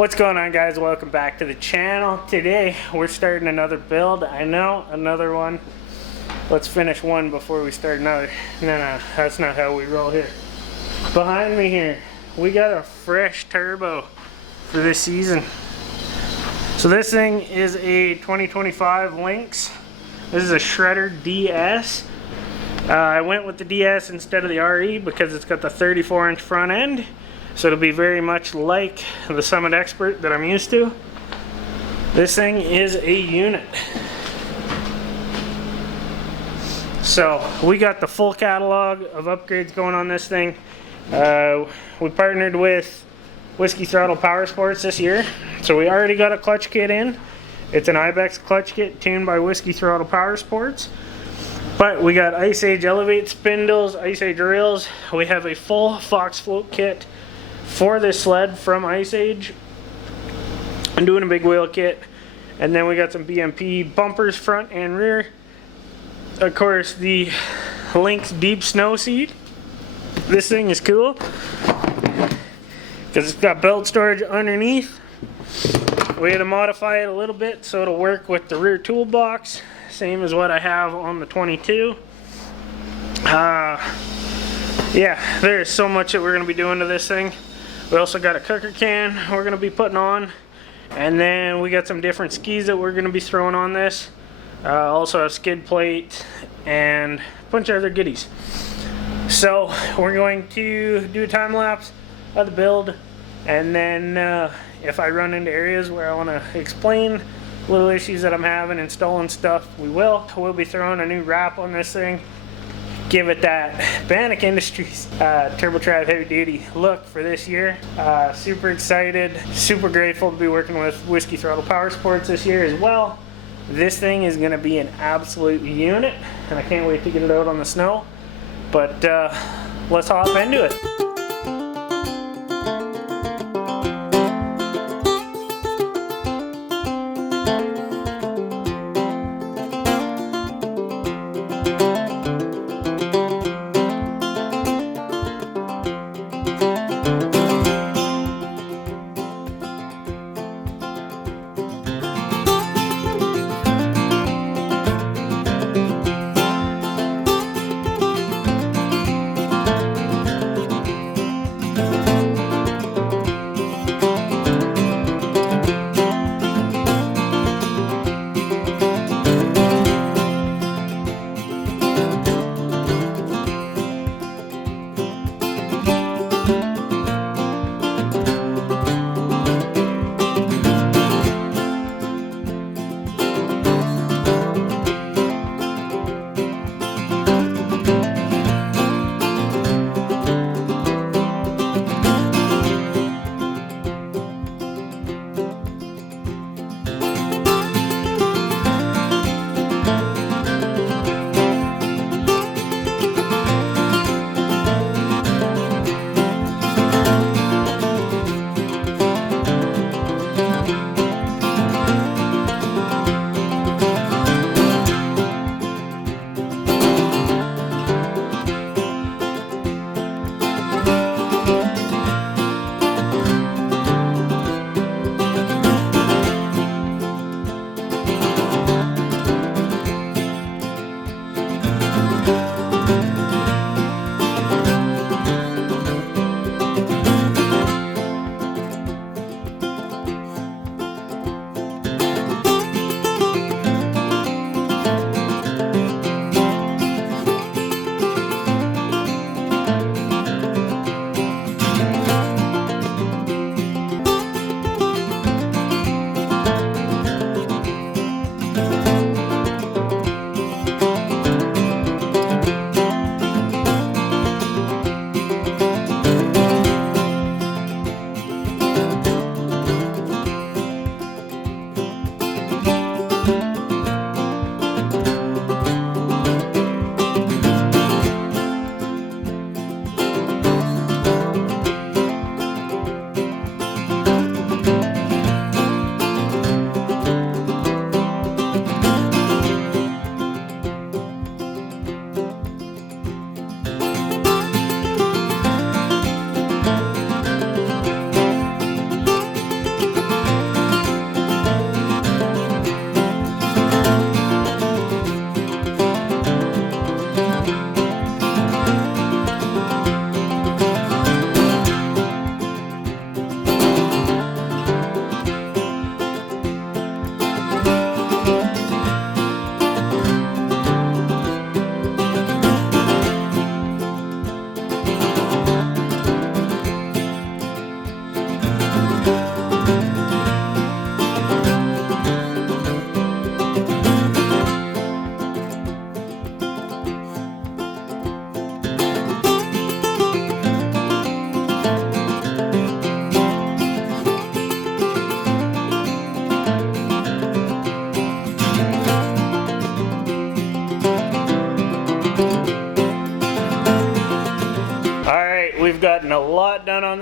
What's going on, guys? Welcome back to the channel. Today we're starting another build. I know, another one. Let's finish one before we start another. No, that's not how we roll here. Behind me here, we got a fresh turbo for this season. So this thing is a 2025 Lynx. This is a Shredder DS. I went with the DS instead of the RE because it's got the 34-inch front end. So it'll be very much like the Summit Expert that I'm used to. This thing is a unit. So we got the full catalog of upgrades going on this thing. We partnered with Whiskey Throttle Power Sports this year. So we already got a clutch kit in. It's an Ibex clutch kit tuned by Whiskey Throttle Power Sports. But we got Ice Age Elevate spindles, Ice Age rails. We have a full Fox float kit for this sled from Ice Age. I'm doing a big wheel kit. And then we got some BMP bumpers front and rear. Of course, the Lynx deep snow seat. This thing is cool because it's got belt storage underneath. We had to modify it a little bit so it'll work with the rear toolbox, same as what I have on the 22. Yeah, there's so much that we're going to be doing to this thing. We also got a cooker can we're going to be putting on, and then we got some different skis that we're going to be throwing on this. Also a skid plate and a bunch of other goodies. So we're going to do a time lapse of the build, and then if I run into areas where I want to explain little issues that I'm having installing stuff, we will. We'll be throwing a new wrap on this thing. Give it that Bannock Industries TurboTribe heavy duty look for this year. Super excited, super grateful to be working with Whiskey Throttle Power Sports this year as well. This thing is going to be an absolute unit, and I can't wait to get it out on the snow. But let's hop into it.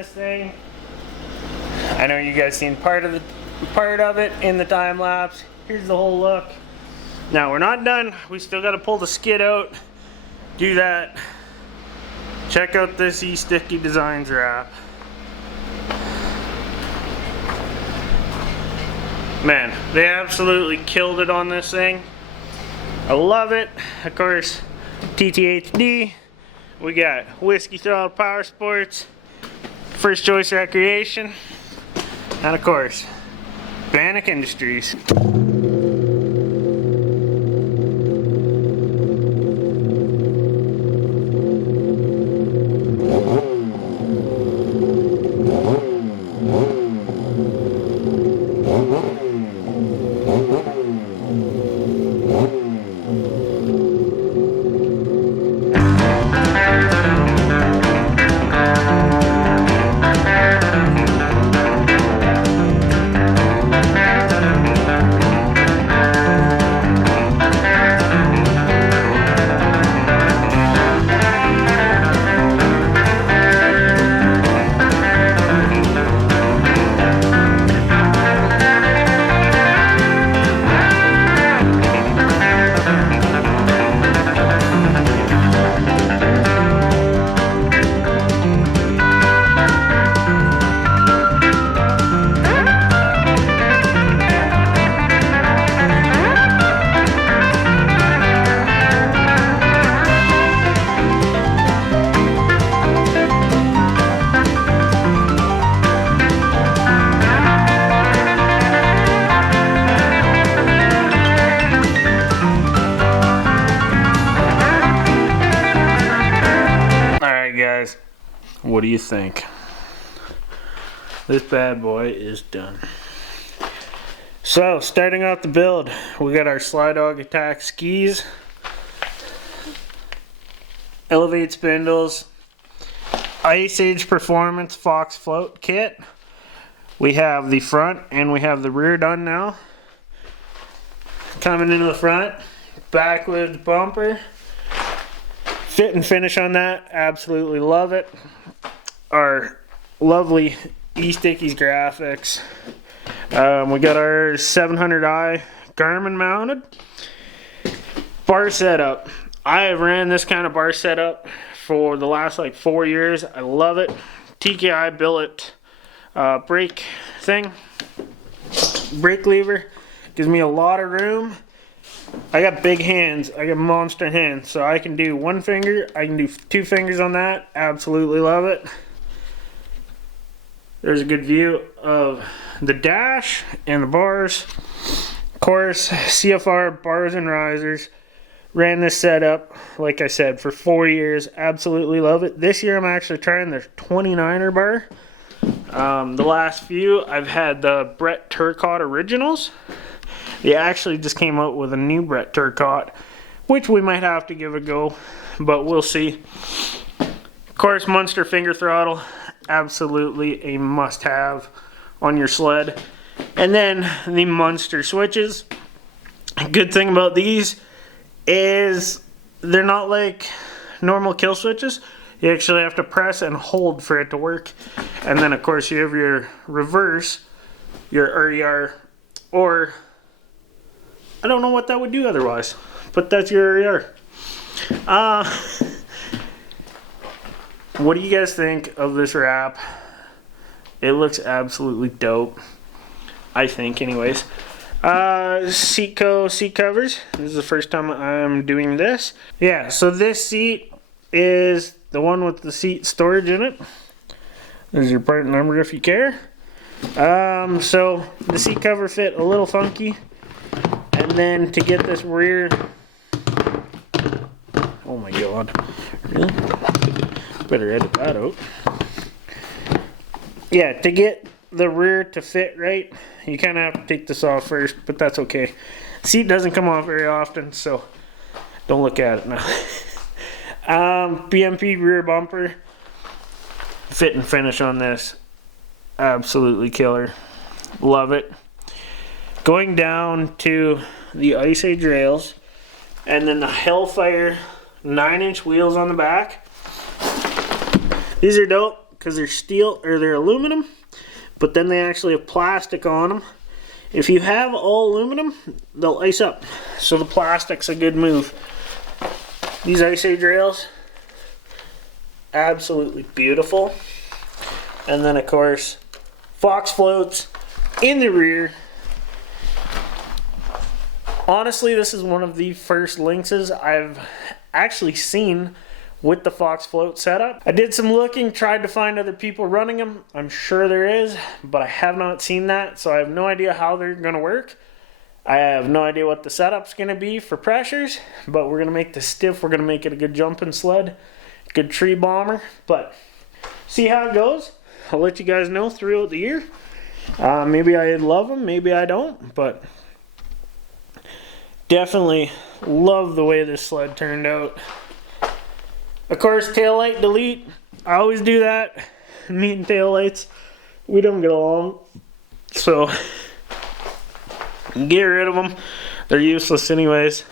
this thing. I know you guys seen part of it in the time lapse. Here's the whole look. Now we're not done. We still got to pull the skid out. Do that. Check out this E-Sticky Designs wrap. Man, they absolutely killed it on this thing. I love it. Of course, TTHD. We got Whiskey Throttle Power Sports, First Choice Recreation, and of course, Bannock Industries. Guys, what do you think? This bad boy is done. So, starting off the build, we got our Sly Dog Attack skis, Elevate spindles, Ice Age Performance Fox Float kit. We have the front and we have the rear done now. Coming into the front, backwards bumper. Fit and finish on that, absolutely love it. Our lovely E-Stickies graphics. We got our 700i Garmin mounted. Bar setup. I have ran this kind of bar setup for the last like 4 years. I love it. TKI billet brake thing. Brake lever. Gives me a lot of room. I got big hands. I got monster hands. So I can do one finger. I can do 2 fingers on that. Absolutely love it. There's a good view of the dash and the bars. Of course, CFR bars and risers. Ran this setup, like I said, for 4 years. Absolutely love it. This year I'm actually trying the 29er bar. The last few, I've had the Brett Turcotte Originals. They actually just came out with a new Brett Turcotte, which we might have to give a go, but we'll see. Of course, Munster finger throttle, absolutely a must-have on your sled. And then the Munster switches. Good thing about these is they're not like normal kill switches. You actually have to press and hold for it to work. And then, of course, you have your reverse, your RER, or I don't know what that would do otherwise, but that's your RER. What do you guys think of this wrap? It looks absolutely dope, I think, anyways. Seat covers. This is the first time I'm doing this. Yeah, so this seat is the one with the seat storage in it. There's your part number if you care. So the seat cover fit a little funky. And then to get this rear, oh my god, really? Better edit that out. Yeah, to get the rear to fit right, you kind of have to take this off first, but that's okay. Seat doesn't come off very often, so don't look at it now. BMP rear bumper, fit and finish on this, absolutely killer. Love it. Going down to the Ice Age rails, and then the Hellfire 9-inch wheels on the back. These are dope. because they're steel or they're aluminum, but then they actually have plastic on them. If you have all aluminum, they'll ice up, so the plastic's a good move. These Ice Age rails, absolutely beautiful. And then of course, Fox floats in the rear. Honestly, this is one of the first Lynxes I've actually seen with the Fox float setup. I did some looking, tried to find other people running them. I'm sure there is, but I have not seen that, so I have no idea how they're gonna work. I have no idea what the setup's gonna be for pressures, but we're gonna make this stiff. We're gonna make it a good jumping sled, good tree bomber, but see how it goes. I'll let you guys know throughout the year. Maybe I love them, maybe I don't, but definitely love the way this sled turned out. Of course, tail light delete. I always do that. Me and tail lights, we don't get along, so get rid of them. They're useless anyways.